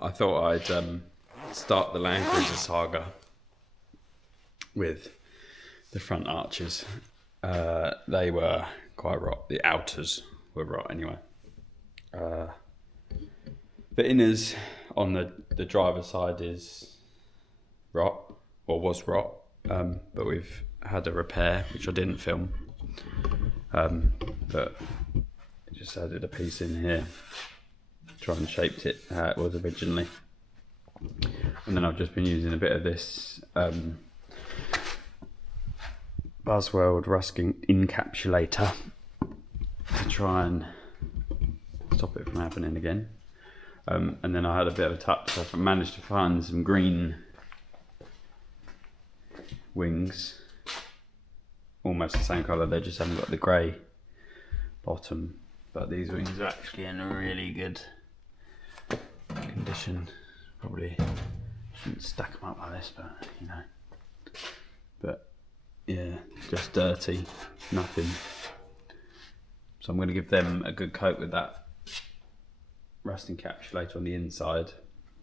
I thought I'd start the Land Cruiser saga with the front arches. They were quite rot. The outers were rot anyway. The inners on the driver's side is rot, or was rot, but we've had a repair, which I didn't film. But I just added a piece in here, try and shaped it how it was originally. And then I've just been using a bit of this Buzzworld rust encapsulator to try and stop it from happening again. And then I had a bit of a touch. I managed to find some green wings, almost the same colour, they just haven't got the grey bottom, but these wings are actually in a really good condition. Probably shouldn't stack them up like this, but you know. But yeah, just dirty, nothing. So I'm going to give them a good coat with that rust encapsulator on the inside.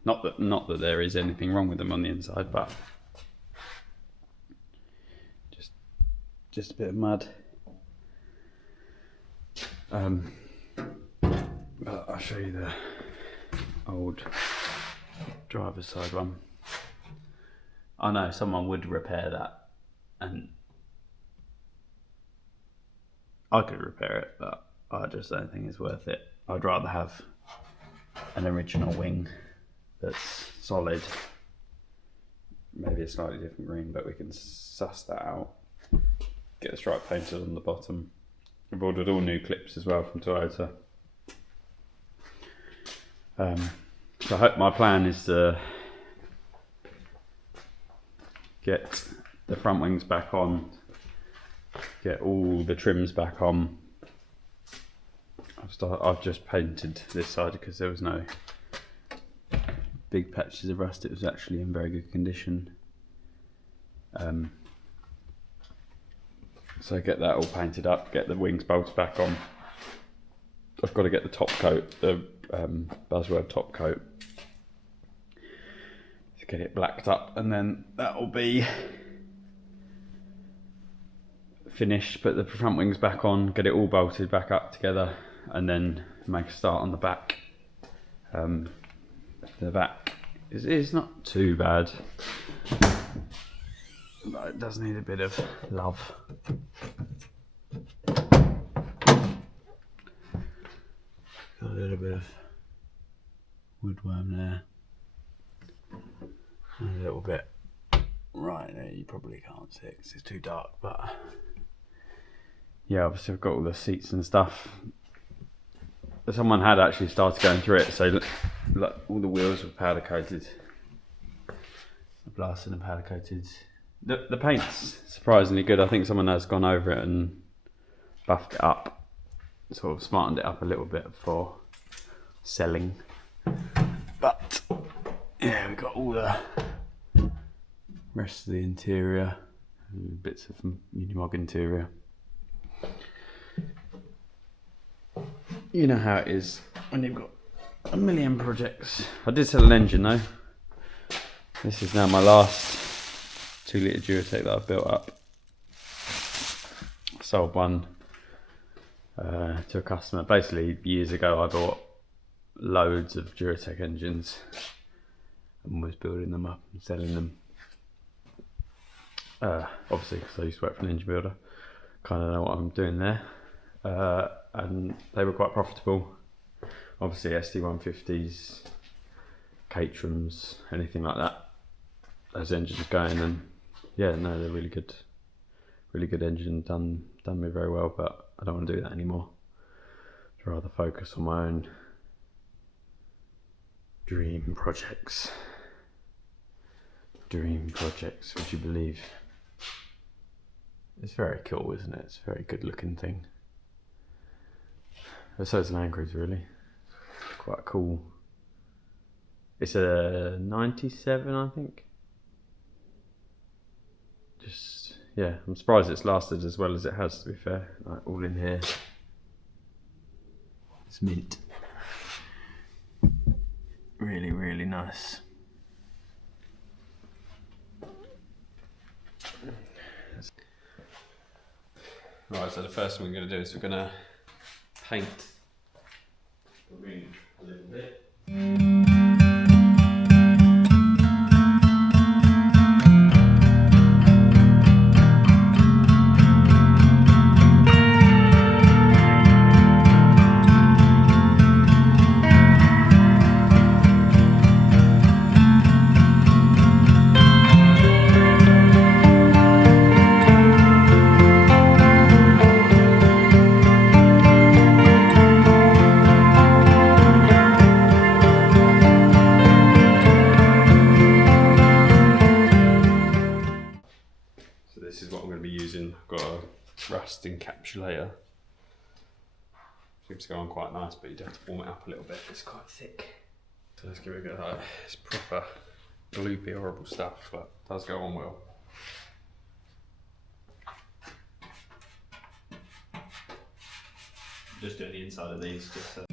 Not that there is anything wrong with them on the inside, but just a bit of mud. I'll show you the old driver's side one. I know someone would repair that, and I could repair it, but I just don't think it's worth it. I'd rather have an original wing that's solid, maybe a slightly different green, but we can suss that out. Get the stripe painted on the bottom. I've ordered all new clips as well from Toyota. So I hope my plan is to get the front wings back on, get all the trims back on. I've just painted this side because there was no big patches of rust. It was actually in very good condition. So get that all painted up, get the wings bolted back on. I've got to get the top coat, the Buzzwork top coat, to get it blacked up, and then that will be finished. Put the front wings back on, get it all bolted back up together, and then make a start on the back. The back is not too bad, but it does need a bit of love. Got a little bit of woodworm there, and a little bit right there. You probably can't see it because it's too dark, but yeah, obviously I've got all the seats and stuff. Someone had actually started going through it, so look, all the wheels were powder coated, blasted and powder coated. The paint's surprisingly good. I think someone has gone over it and buffed it up, sort of smartened it up a little bit for selling. But yeah, we got all the rest of the interior, bits of Unimog interior. You know how it is when you've got a million projects. I did sell an engine though. This is now my last 2 litre Duratec that I've built up. Sold one to a customer. Basically, years ago I bought loads of Duratec engines and was building them up and selling them. Obviously, because I used to work for an engine builder, kind of know what I'm doing there. And they were quite profitable. Obviously, ST150s, Caterhams, anything like that. Those engines going, and yeah, no, they're really good engine, done me very well, but I don't want to do that anymore. I'd rather focus on my own dream projects. Would you believe? It's very cool, isn't it? It's a very good looking thing. So it's an Land Cruiser, really. Quite cool. It's a 97, I think. Just, yeah, I'm surprised it's lasted as well as it has, to be fair. Like, all in here. It's mint. really, really nice. Right, so the first thing we're going to do is we're going to paint the ring a little bit. This is what I'm going to be using. I've got a rust encapsulator. Seems to go on quite nice, but you'd have to warm it up a little bit. It's quite thick. So let's give it a go. It's proper gloopy, horrible stuff, but it does go on well. Just doing the inside of these, just so.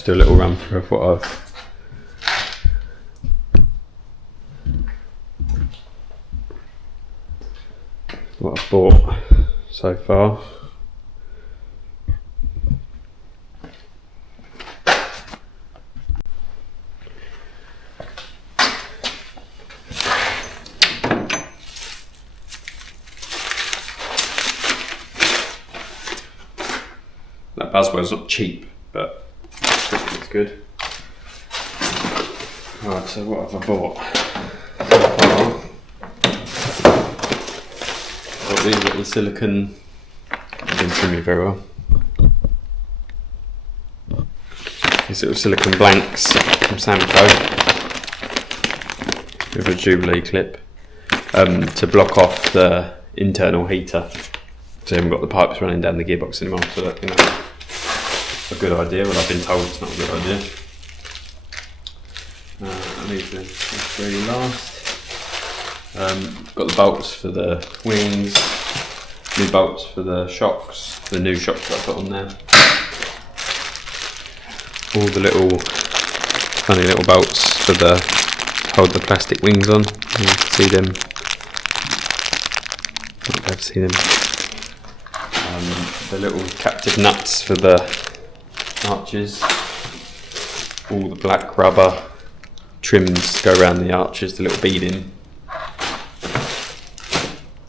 just do a little run through of what I've bought so far. That Buzzwell's not cheap, but it's good. Right, so what have I bought? Got these little silicone, you didn't see me very well. These little silicone blanks from Samco with a Jubilee clip to block off the internal heater. So you haven't got the pipes running down the gearbox anymore, so that, you know, a good idea, but I've been told it's not a good idea. I need to really last. Got the bolts for the wings, new bolts for the shocks, the new shocks that I put on there. All the little funny little bolts for the hold the plastic wings on. You can see them. Not bad to see them. The little captive nuts for the arches, all the black rubber trims go around the arches, the little beading,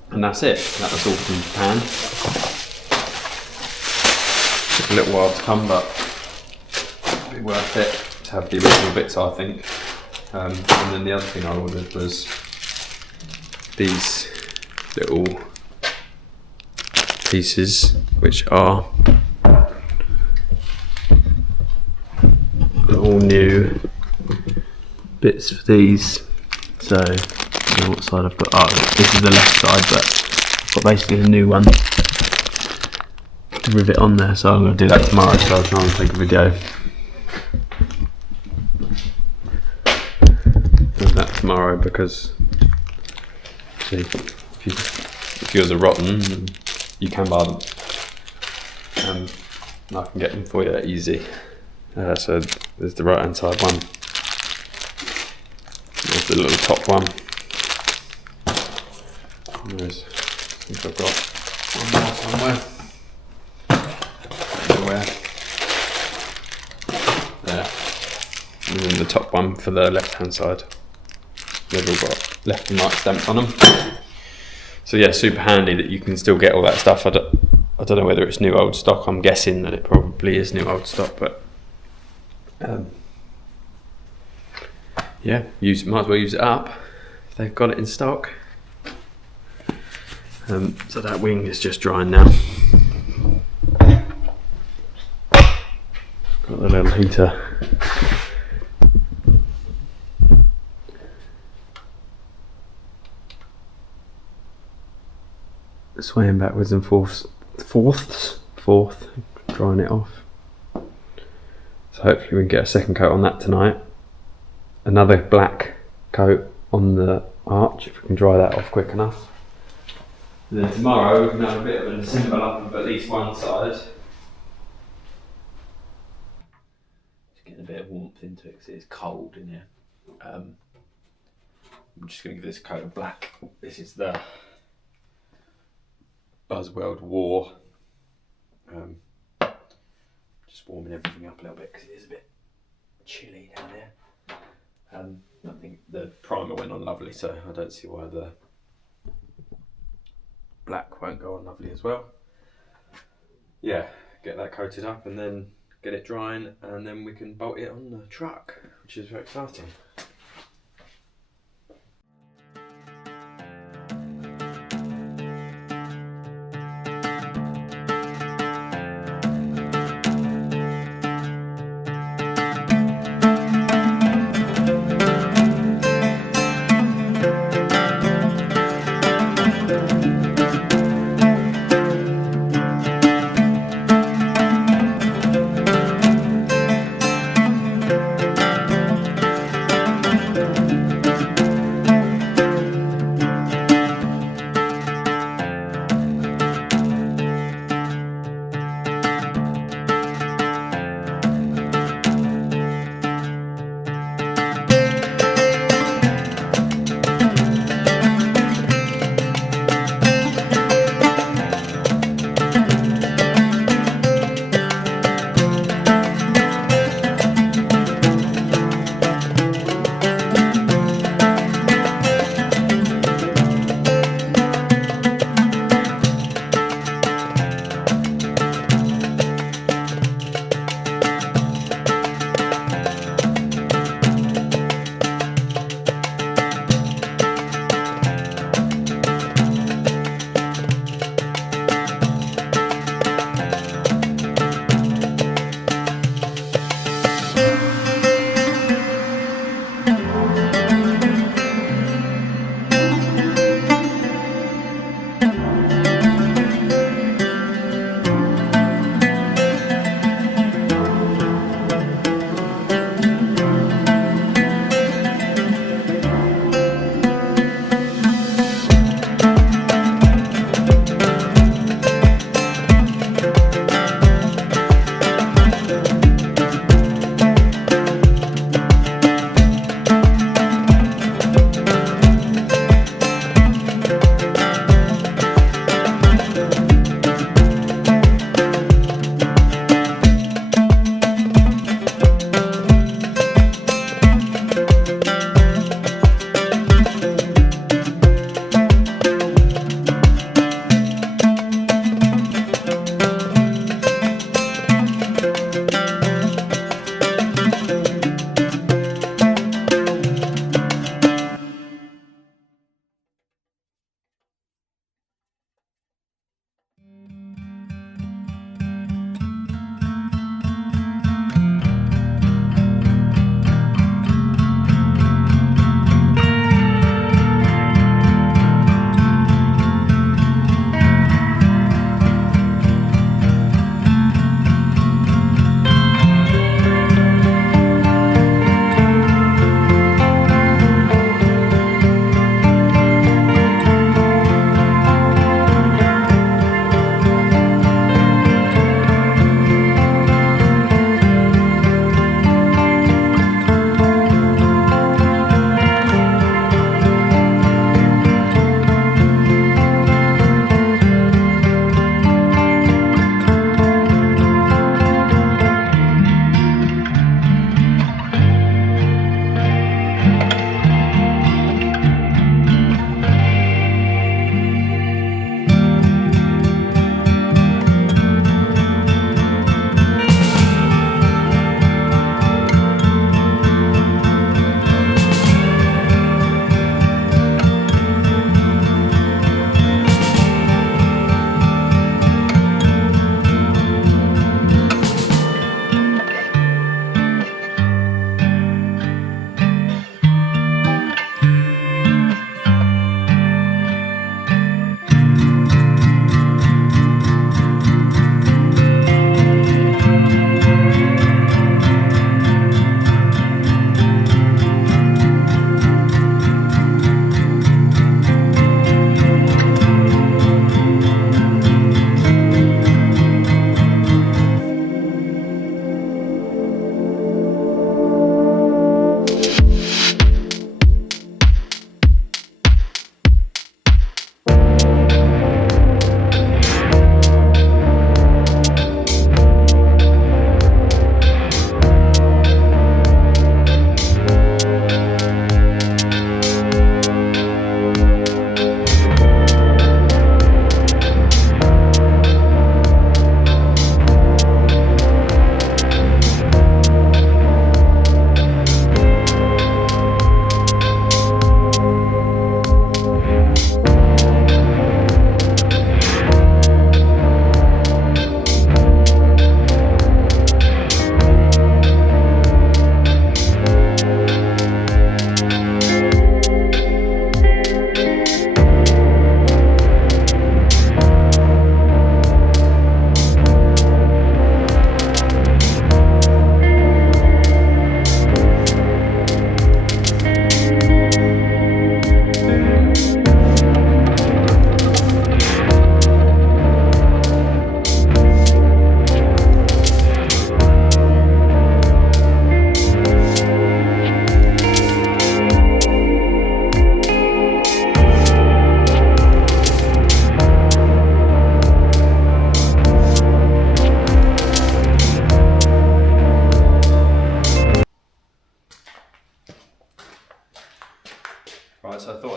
and that's it. That was all from Japan. Took a little while to come, but it'll be worth it to have the original bits, I think. And then the other thing I ordered was these little pieces, which are all new bits for these. So, I don't know what side I've got. Oh, this is the left side, but I've got basically a new one to rivet on there. So I'm going to do that tomorrow. So I'll try and take a video of that tomorrow, because see, if yours are rotten, you can buy them, and I can get them for you easy. So there's the right hand side one, there's the little top one, there's, I think I've got one more somewhere, there, and then the top one for the left hand side. They've all got left and right stamped on them. So yeah, super handy that you can still get all that stuff. I don't know whether it's new old stock. I'm guessing that it probably is new old stock, but yeah, might as well use it up if they've got it in stock. So that wing is just drying now. Got the little heater. Swaying backwards and forth, drying it off. So hopefully we can get a second coat on that tonight. Another black coat on the arch, if we can dry that off quick enough. And then tomorrow we can have a bit of an assemble up of at least one side. Just getting a bit of warmth into it because it's cold in here. I'm just going to give this a coat of black. This is the Buzzwell War. Just warming everything up a little bit because it is a bit chilly down there. I think the primer went on lovely, so I don't see why the black won't go on lovely as well. Yeah, get that coated up and then get it drying, and then we can bolt it on the truck, which is very exciting.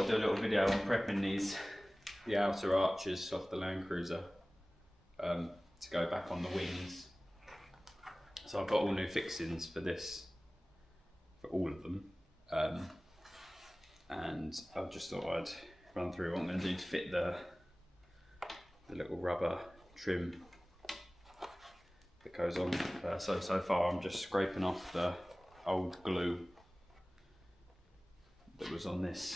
I'd do a little video on prepping the outer arches off the Land Cruiser to go back on the wings. So I've got all new fixings for this, for all of them, and I just thought I'd run through what I'm going to do to fit the little rubber trim that goes on. So far I'm just scraping off the old glue that was on this.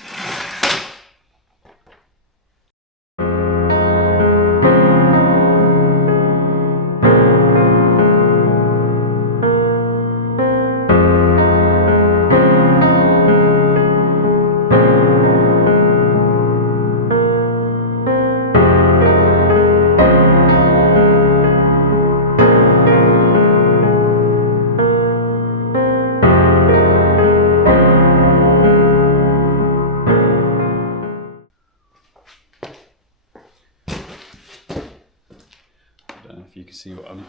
You can see what I'm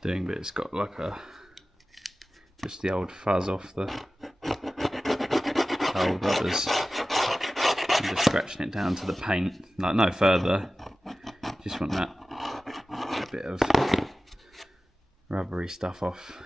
doing, but it's got like just the old fuzz off the old rubbers. I'm just scratching it down to the paint, like no further. Just want that a bit of rubbery stuff off.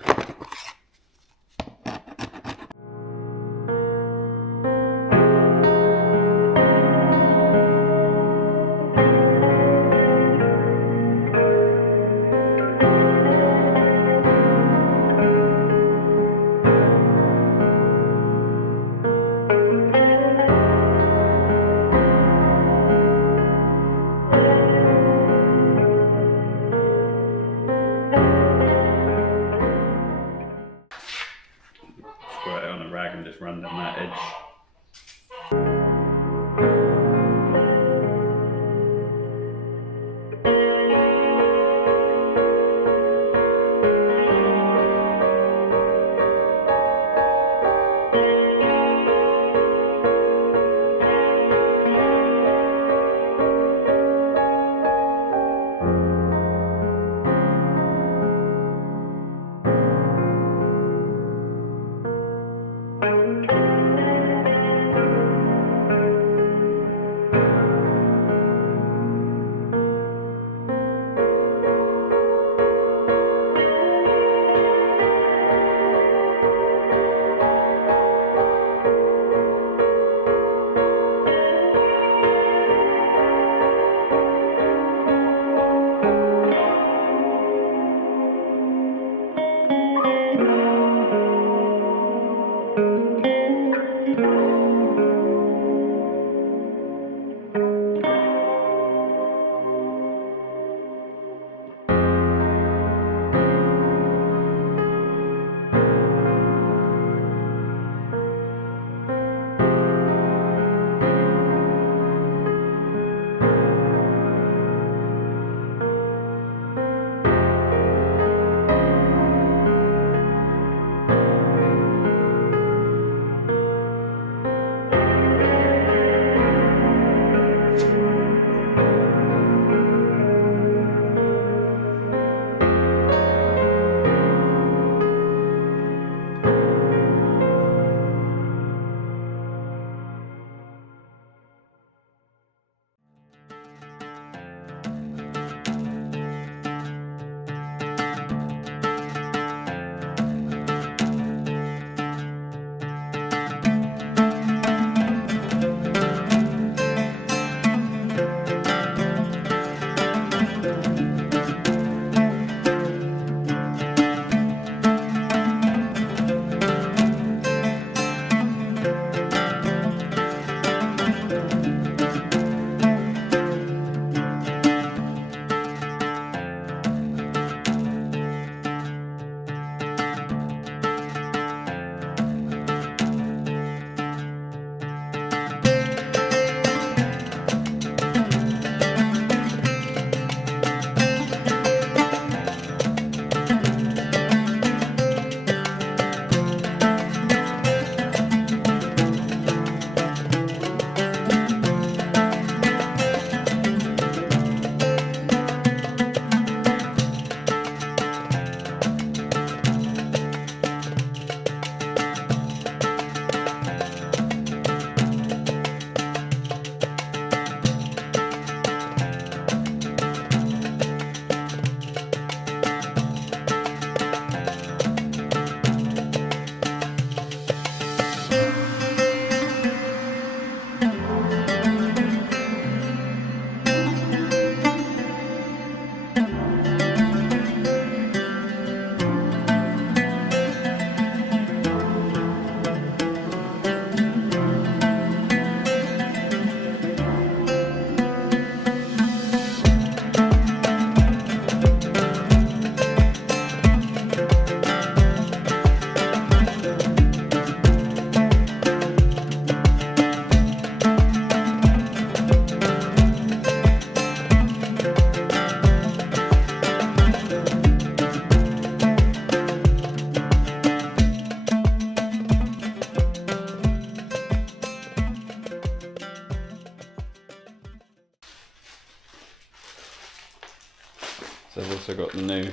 So I've also got the new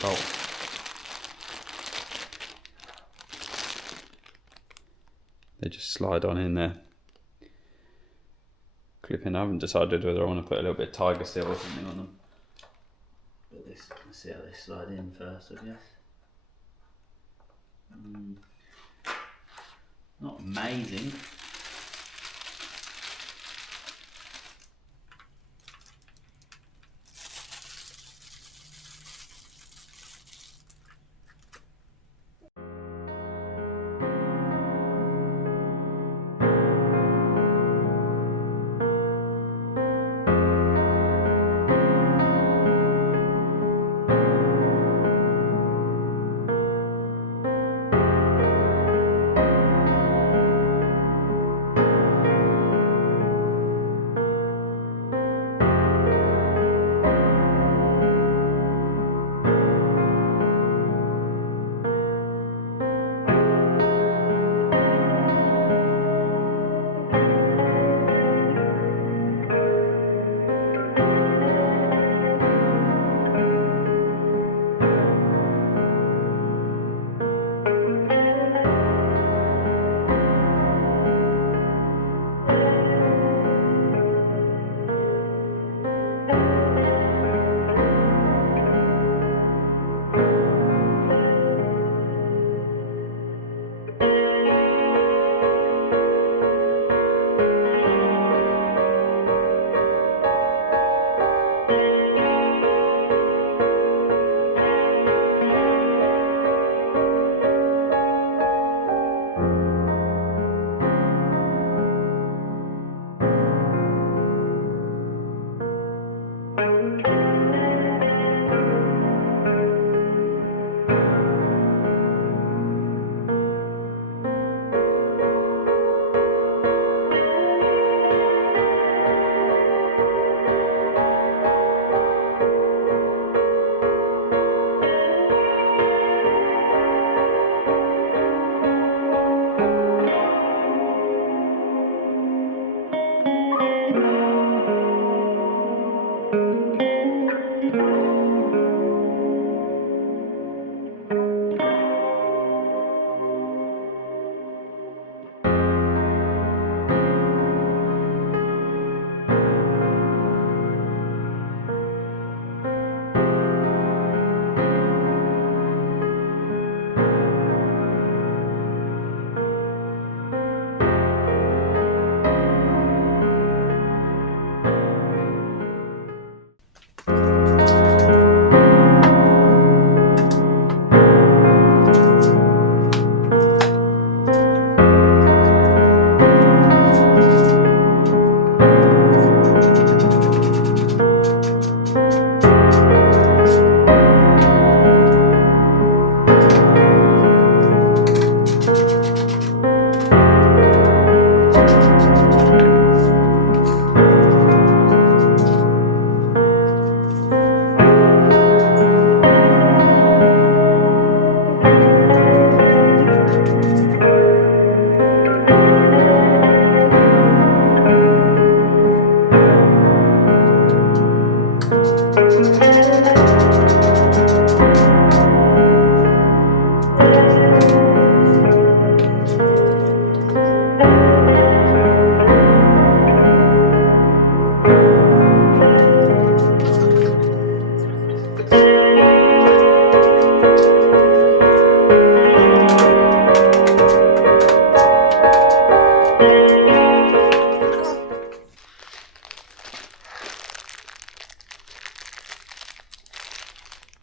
bolt. They just slide on in there. Clipping. I haven't decided whether I want to put a little bit of tiger steel or something on them. But let's see how they slide in first, I guess. Not amazing.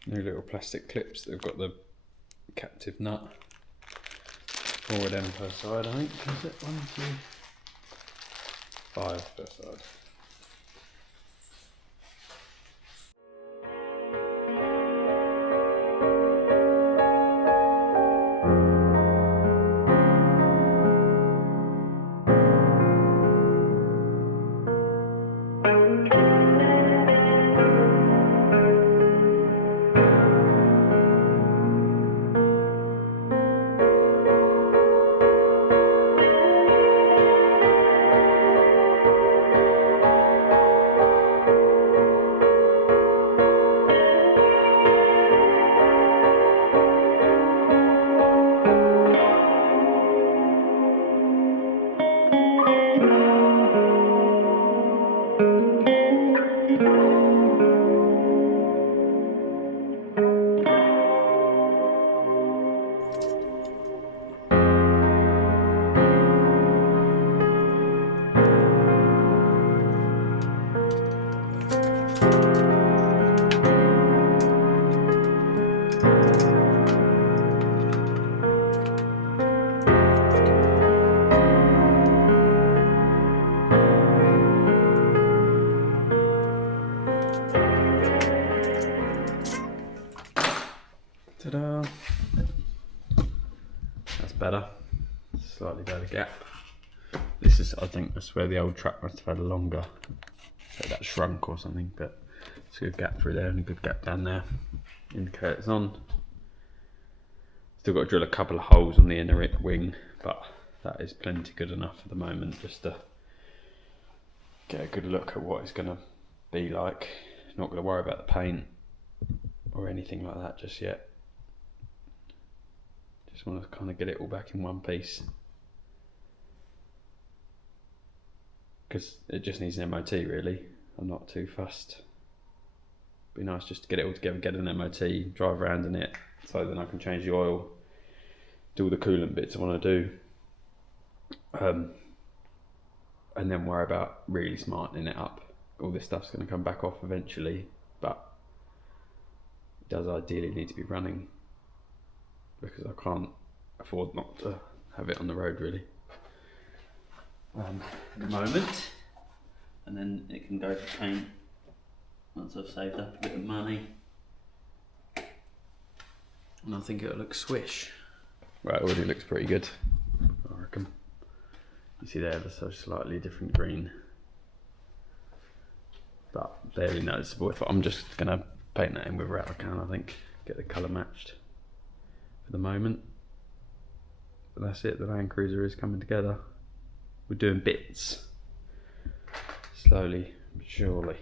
New little plastic clips that have got the captive nut. 4 of them per side, I think. Is it 1, 2, 5 per side? slightly better gap. This is, I think that's where the old truck must have had a longer, so that shrunk or something, but it's a good gap through there and a good gap down there. Indicators on. Still got to drill a couple of holes on the inner wing, but that is plenty good enough at the moment just to get a good look at what it's going to be like. Not going to worry about the paint or anything like that just yet. Just want to kind of get it all back in one piece, because it just needs an MOT really. I'm not too fussed. Be nice just to get it all together, get an MOT, drive around in it, so then I can change the oil, do all the coolant bits I want to do, and then worry about really smartening it up. All this stuff's going to come back off eventually, but it does ideally need to be running, because I can't afford not to have it on the road really at the moment. And then it can go for paint once I've saved up a bit of money, and I think it'll look swish. Right, it already looks pretty good, I reckon. You see there, there's a slightly different green, but barely noticeable. If I'm just gonna paint that in with Rattlecan, I think, get the colour matched for the moment. But that's it, the Land Cruiser is coming together. We're doing bits, slowly but surely.